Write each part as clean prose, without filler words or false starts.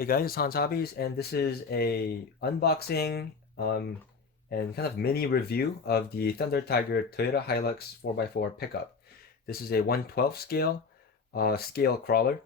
Hey guys, it's Hans Hobbies, and this is a unboxing and kind of mini review of the Thunder Tiger Toyota Hilux 4x4 pickup. This is a 1/12 scale scale crawler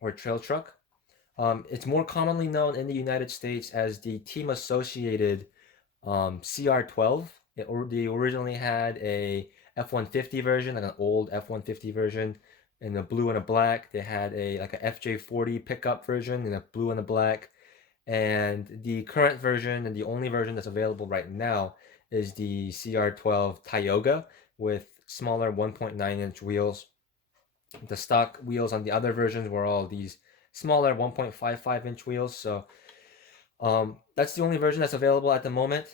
or trail truck. It's more commonly known in the United States as the Team Associated CR12. They originally had a F-150 version, like an old F-150 version in a blue and a black. They had a FJ40 pickup version in a blue and a black. And the current version and the only version that's available right now is the CR12 Tioga with smaller 1.9-inch wheels. The stock wheels on the other versions were all these smaller 1.55-inch wheels. So that's the only version that's available at the moment.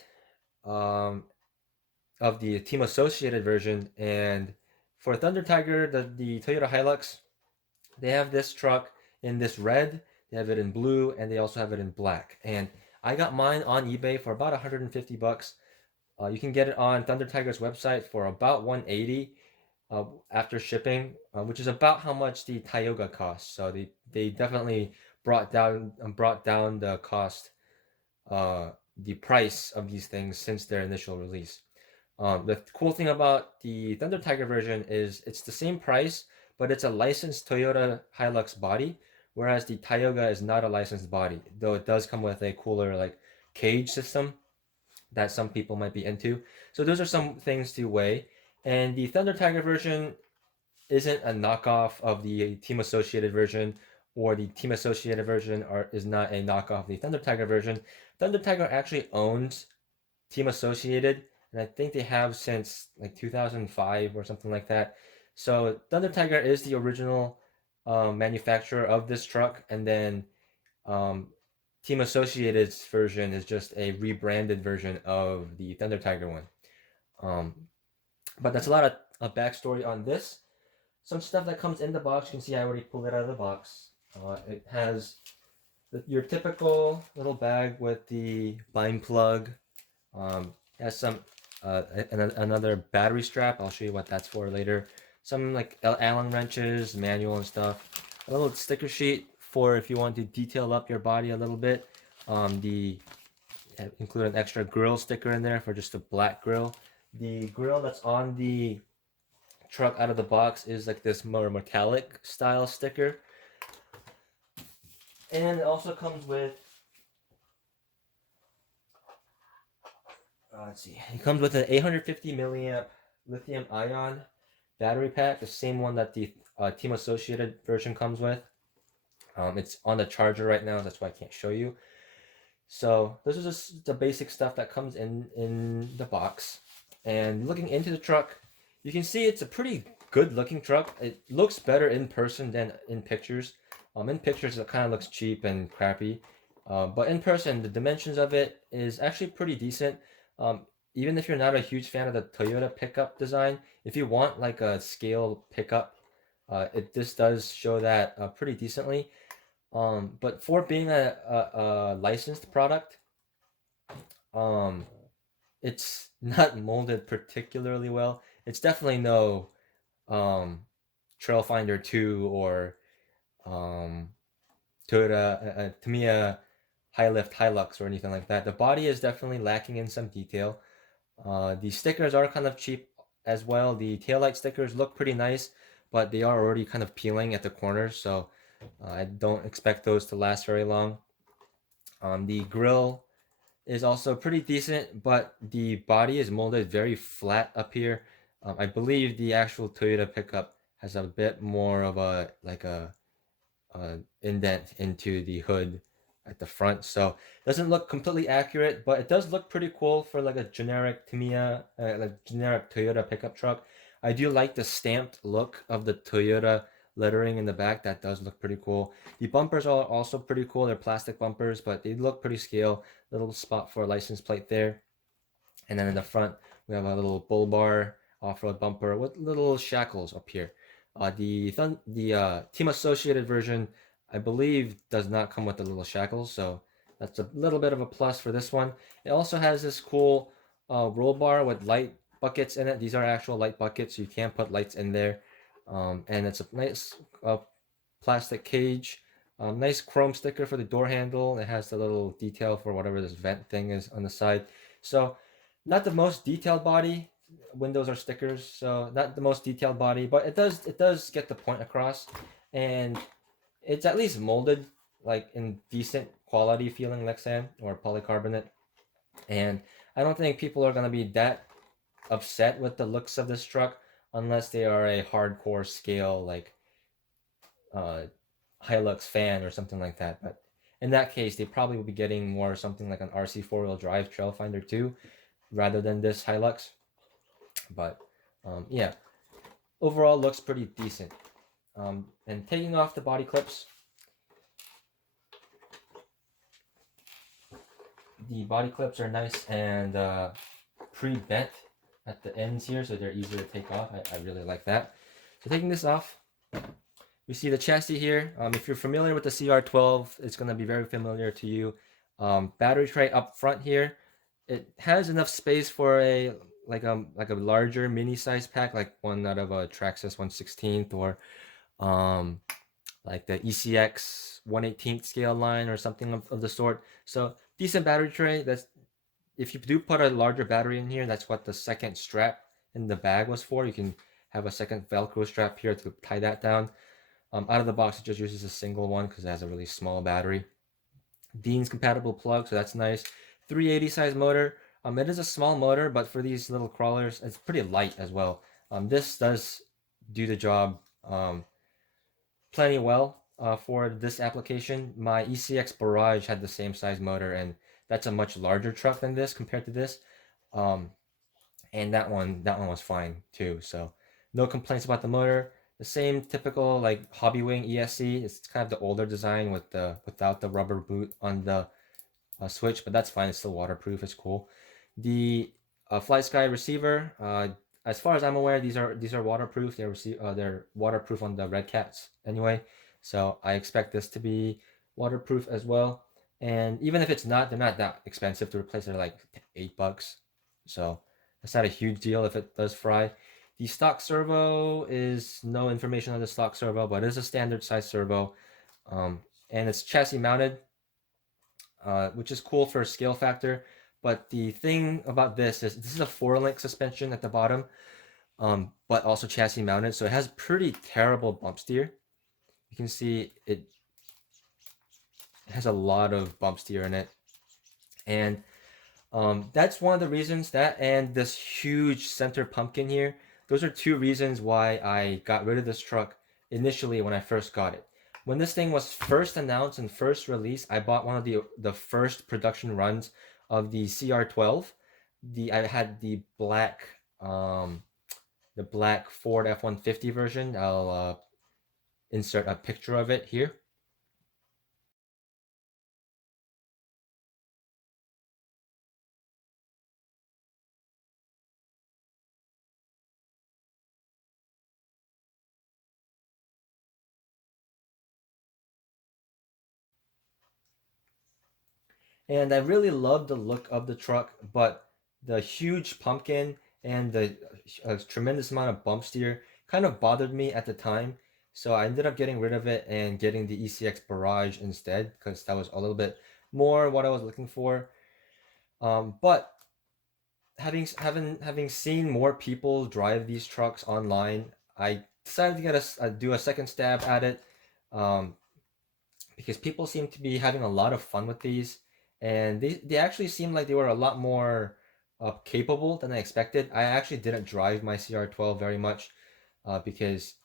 Of the Team Associated version. And for Thunder Tiger, the Toyota Hilux, they have this truck in this red, they have it in blue, and they also have it in black. And I got mine on eBay for about 150 bucks. You can get it on Thunder Tiger's website for about 180 after shipping, which is about how much the Tioga costs. So they definitely brought down the cost, the price of these things since their initial release. The cool thing about the Thunder Tiger version is it's the same price, but it's a licensed Toyota Hilux body, whereas the Tioga is not a licensed body, though it does come with a cooler like cage system that some people might be into. So those are some things to weigh. And the Thunder Tiger version isn't a knockoff of the Team Associated version, or the Team Associated version is not a knockoff of the Thunder Tiger version. Thunder Tiger actually owns Team Associated, and I think they have since like 2005 or something like that. So Thunder Tiger is the original manufacturer of this truck, and then um, Team Associated's version is just a rebranded version of the Thunder Tiger one. Um, but that's a lot of backstory on this. Some stuff that comes in the box. You can see I already pulled it out of the box. It has your typical little bag with the bind plug. Has some another battery strap. I'll show you what that's for later. Some like Allen wrenches, manual and stuff. A little sticker sheet for if you want to detail up your body a little bit. The include an extra grill sticker in there for just a black grill. The grill that's on the truck out of the box is like this more metallic style sticker. And it also comes with let's see, it comes with an 850 milliamp lithium ion battery pack, the same one that the Team Associated version comes with. It's on the charger right now, that's why I can't show you. So this is just the basic stuff that comes in the box. And looking into the truck, you can see it's a pretty good looking truck. It looks better in person than in pictures. In pictures it kind of looks cheap and crappy, but in person the dimensions of it is actually pretty decent. Even if you're not a huge fan of the Toyota pickup design, if you want like a scale pickup, this does show that pretty decently. But for being a licensed product, um, it's not molded particularly well. It's definitely no Trailfinder 2 or um, Tamiya High Lift Hilux or anything like that. The body is definitely lacking in some detail. The stickers are kind of cheap as well. The taillight stickers look pretty nice, but they are already kind of peeling at the corners, so I don't expect those to last very long. The grill is also pretty decent, but the body is molded very flat up here. I believe the actual Toyota pickup has a bit more of a indent into the hood at the front, so it doesn't look completely accurate, but it does look pretty cool for like a generic Tamiya, like generic Toyota pickup truck. I do like the stamped look of the Toyota lettering in the back. That does look pretty cool. The bumpers are also pretty cool. They're plastic bumpers, but they look pretty scale. Little spot for a license plate there. And then in the front, we have a little bull bar off-road bumper with little shackles up here. The Team Associated version, I believe, does not come with the little shackles, so that's a little bit of a plus for this one. It also has this cool roll bar with light buckets in it. These are actual light buckets, so you can put lights in there. And it's a nice plastic cage Nice chrome sticker for the door handle. It has the little detail for whatever this vent thing is on the side. So not the most detailed body. Windows are stickers, so not the most detailed body, but it does get the point across, and it's at least molded like in decent quality feeling Lexan or polycarbonate. And I don't think people are gonna be that upset with the looks of this truck unless they are a hardcore scale like uh, Hilux fan or something like that. But in that case, they probably will be getting more something like an RC four-wheel drive Trailfinder 2 rather than this Hilux. But yeah, overall looks pretty decent. And taking off the body clips, the body clips are nice and pre-bent at the ends here, so they're easier to take off. I really like that. So taking this off, we see the chassis here. If you're familiar with the CR12, it's going to be very familiar to you. Battery tray up front here. It has enough space for a larger mini size pack, like one out of a Traxxas 1/16 or like the ECX 1/18 scale line or something of the sort. So decent battery tray. That's if you do put a larger battery in here, that's what the second strap in the bag was for. You can have a second Velcro strap here to tie that down. Out of the box, it just uses a single one because it has a really small battery. Dean's compatible plug, so that's nice. 380 size motor. It is a small motor, but for these little crawlers, it's pretty light as well. This does do the job plenty well for this application. My ECX Barrage had the same size motor, and that's a much larger truck than this compared to this. And that one was fine too. So no complaints about the motor. The same typical like Hobbywing ESC. It's kind of the older design with the without the rubber boot on the switch, but that's fine. It's still waterproof. It's cool. The FlySky receiver. As far as I'm aware, these are waterproof. They're waterproof on the Red Cats anyway. So I expect this to be waterproof as well. And even if it's not, they're not that expensive to replace. They're like $8. So it's not a huge deal if it does fry. The stock servo is no information on the stock servo, but it is a standard size servo. And it's chassis mounted, which is cool for scale factor. But the thing about this is a 4-link suspension at the bottom, but also chassis mounted. So it has pretty terrible bump steer. You can see it has a lot of bump steer in it. And that's one of the reasons, that and this huge center pumpkin here. Those are two reasons why I got rid of this truck initially when I first got it. When this thing was first announced and first released, I bought one of the first production runs of the CR12. I had the black Ford F-150 version. I'll insert a picture of it here. And I really love the look of the truck, but the huge pumpkin and the tremendous amount of bump steer kind of bothered me at the time. So I ended up getting rid of it and getting the ECX Barrage instead because that was a little bit more what I was looking for. But having seen more people drive these trucks online, I decided to do a second stab at it. Because people seem to be having a lot of fun with these, and they actually seem like they were a lot more capable than I expected. I actually didn't drive my CR12 very much because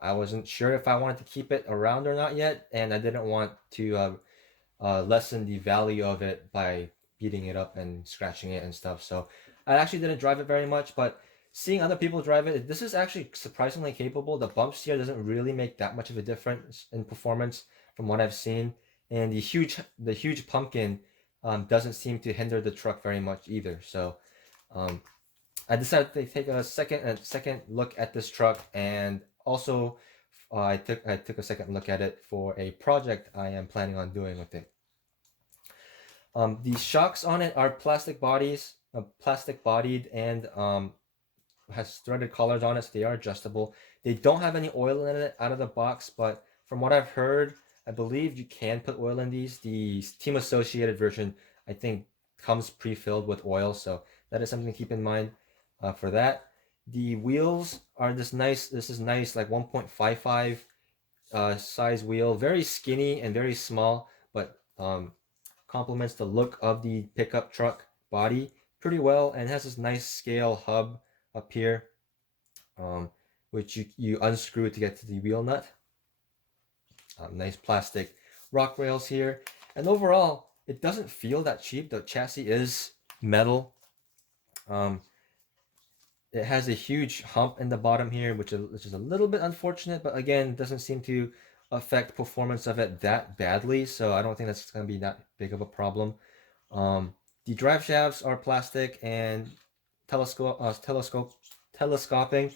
I wasn't sure if I wanted to keep it around or not yet, and I didn't want to lessen the value of it by beating it up and scratching it and stuff. So I actually didn't drive it very much, but seeing other people drive it, this is actually surprisingly capable. The bump steer doesn't really make that much of a difference in performance from what I've seen, and the huge pumpkin doesn't seem to hinder the truck very much either. So I decided to take a second look at this truck, and also I took a second look at it for a project I am planning on doing with it. The shocks on it are plastic bodied, and has threaded collars on it, so they are adjustable. They don't have any oil in it out of the box, but from what I've heard, I believe you can put oil in these. The Team Associated version, I think, comes pre-filled with oil, so that is something to keep in mind for that. The wheels are this is nice, like 1.55 size wheel, very skinny and very small, but complements the look of the pickup truck body pretty well, and has this nice scale hub up here, which you unscrew to get to the wheel nut. Nice plastic rock rails here, and overall it doesn't feel that cheap. The chassis is metal. It has a huge hump in the bottom here, which is a little bit unfortunate, but again, doesn't seem to affect performance of it that badly, so I don't think that's going to be that big of a problem. The drive shafts are plastic and telescoping,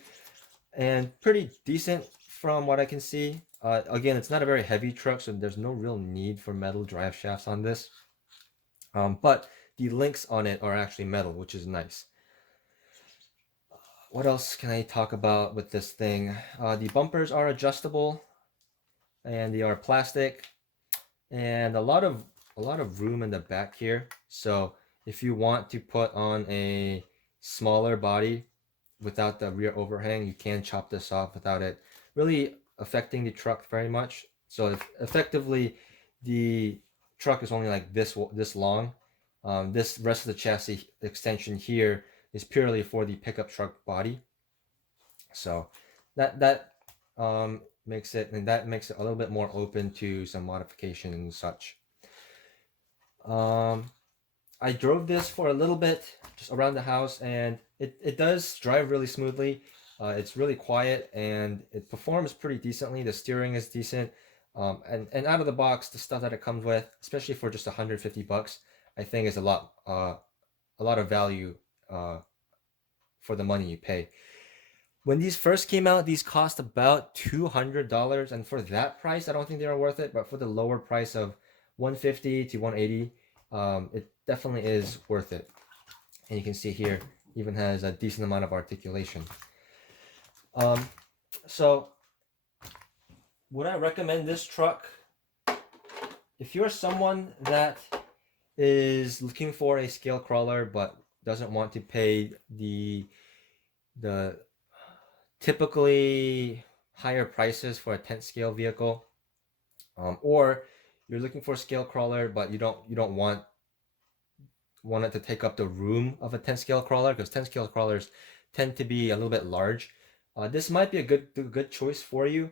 and pretty decent from what I can see. Again, it's not a very heavy truck, so there's no real need for metal drive shafts on this. But the links on it are actually metal, which is nice. What else can I talk about with this thing? The bumpers are adjustable, and they are plastic, and a lot of room in the back here. So if you want to put on a smaller body without the rear overhang, you can chop this off without it really affecting the truck very much. So effectively, the truck is only like this long. This rest of the chassis extension here is purely for the pickup truck body. So that makes it a little bit more open to some modification and such. I drove this for a little bit just around the house, and it does drive really smoothly. It's really quiet, and it performs pretty decently. The steering is decent, and out of the box, the stuff that it comes with, especially for just $150, I think is a lot of value for the money you pay. When these first came out, these cost about $200, and for that price, I don't think they are worth it. But for the lower price of $150 to $180, it definitely is worth it. And you can see here, even has a decent amount of articulation. So would I recommend this truck? If you're someone that is looking for a scale crawler but doesn't want to pay the typically higher prices for a 10th scale vehicle, or you're looking for a scale crawler but you don't want it to take up the room of a 10th scale crawler, because 10th scale crawlers tend to be a little bit large, this might be a good choice for you.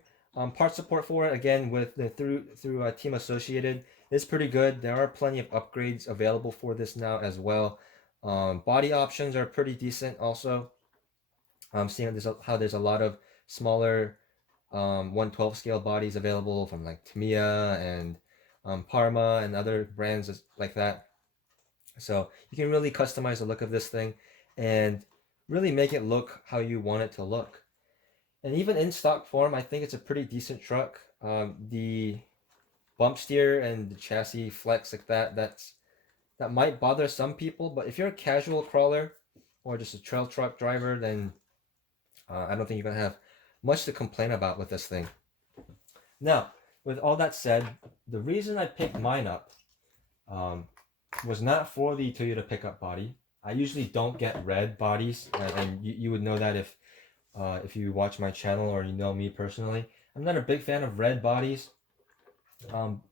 Part support for it, again, with through Team Associated, is pretty good. There are plenty of upgrades available for this now as well. Body options are pretty decent also. Seeing how there's a lot of smaller 112 scale bodies available from like Tamiya and Parma and other brands like that. So you can really customize the look of this thing and really make it look how you want it to look. And even in stock form, I think it's a pretty decent truck. The bump steer and the chassis flex like that might bother some people, but if you're a casual crawler or just a trail truck driver, then I don't think you're gonna have much to complain about with this thing. Now, with all that said, the reason I picked mine up was not for the Toyota pickup body. I usually don't get red bodies, and you would know that if you watch my channel or you know me personally. I'm not a big fan of red bodies,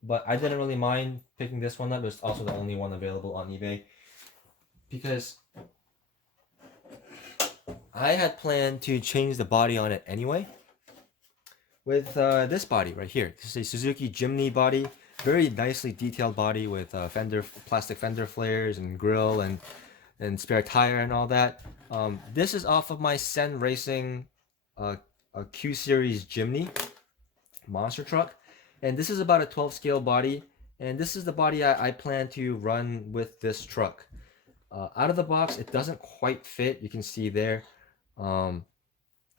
but I didn't really mind picking this one up. It was also the only one available on eBay, because I had planned to change the body on it anyway with this body right here. This is a Suzuki Jimny body, very nicely detailed body with plastic fender flares and grill and spare tire and all that. This is off of my Sen Racing a Q Series Jimny monster truck, and this is about a 12 scale body, and this is the body I plan to run with this truck. Out of the box, it doesn't quite fit. You can see there.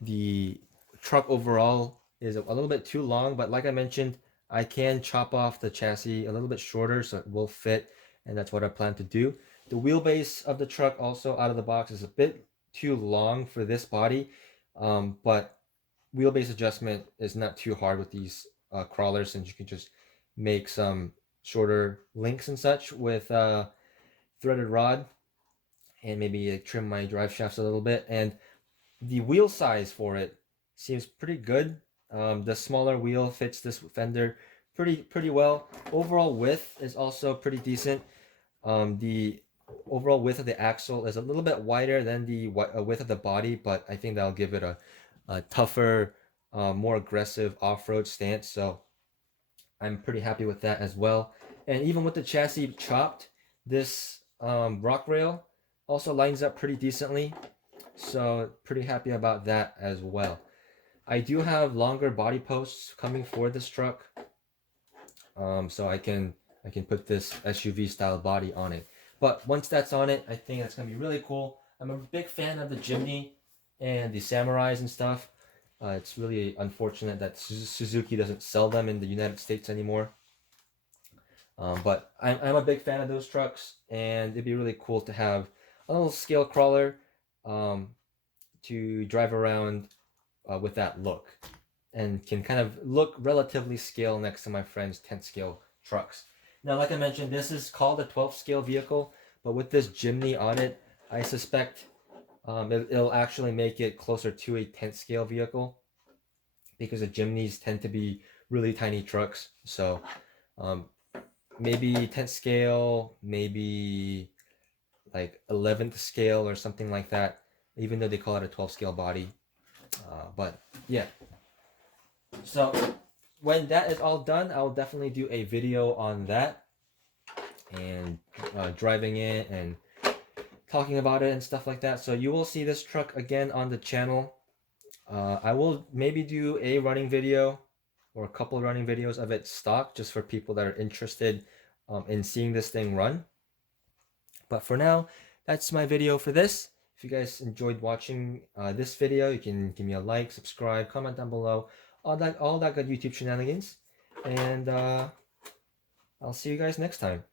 The truck overall is a little bit too long, but like I mentioned, I can chop off the chassis a little bit shorter so it will fit, and that's what I plan to do. The wheelbase of the truck also out of the box is a bit too long for this body, but wheelbase adjustment is not too hard with these crawlers, since you can just make some shorter links and such with threaded rod, and maybe trim my drive shafts a little bit. And the wheel size for it seems pretty good. The smaller wheel fits this fender pretty well. Overall width is also pretty decent. The overall width of the axle is a little bit wider than the width of the body, but I think that'll give it a tougher, more aggressive off-road stance. So I'm pretty happy with that as well. And even with the chassis chopped, this rock rail also lines up pretty decently. So pretty happy about that as well. I do have longer body posts coming for this truck, so I can put this SUV style body on it. But once that's on it, I think that's gonna be really cool. I'm a big fan of the Jimny and the Samurais and stuff. It's really unfortunate that Suzuki doesn't sell them in the United States anymore. But I'm a big fan of those trucks, and it'd be really cool to have a little scale crawler to drive around with that look, and can kind of look relatively scale next to my friend's 10th scale trucks. Now, like I mentioned, this is called a 12th scale vehicle, but with this Jimny on it, I suspect it'll actually make it closer to a 10th scale vehicle, because the Jimnys tend to be really tiny trucks. So maybe 10th scale, maybe like 11th scale or something like that, even though they call it a 12 scale body. But yeah, so when that is all done, I'll definitely do a video on that, and driving it and talking about it and stuff like that. So you will see this truck again on the channel. I will maybe do a running video or a couple running videos of it stock, just for people that are interested in seeing this thing run. But for now, that's my video for this. If you guys enjoyed watching this video, you can give me a like, subscribe, comment down below, all that good YouTube shenanigans. And I'll see you guys next time.